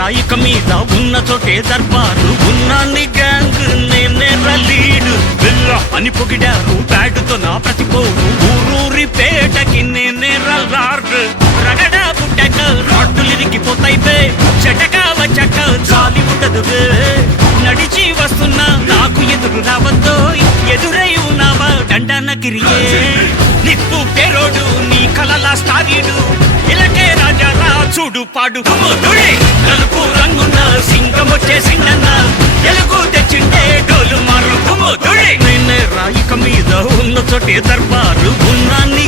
రాయిక మీద ఉన్న చోటే దర్బారు ఉన్నాన్ని గ్యాంగ్ నేనే లీడు బిల్ల అని పొగిడారు బ్యాటుతో నా ప్రతిపోరు ఊరూరి పేటకి నేనే లార్డ్ రగడ పుట్టక రాడ్డులిరిగిపోతాయి బే చెటక వచ్చాక చాలి ఉండదు బే నడిచి వస్తున్నా నాకు ఎదురు రావద్దో ఎదురై ఉన్నావా దండనగిరియే నిప్పు పేరోడు నీ కలలా స్టారీడు ఇలకే రాజా రా చూడు పాడు నలుపు రంగున్న సింగం వచ్చేసిండన్న ఎలుగు తెచ్చిండే డోలు మారు నిన్నే రాయిక మీద ఉన్న చోటే దర్బారు ఉన్నాన్ని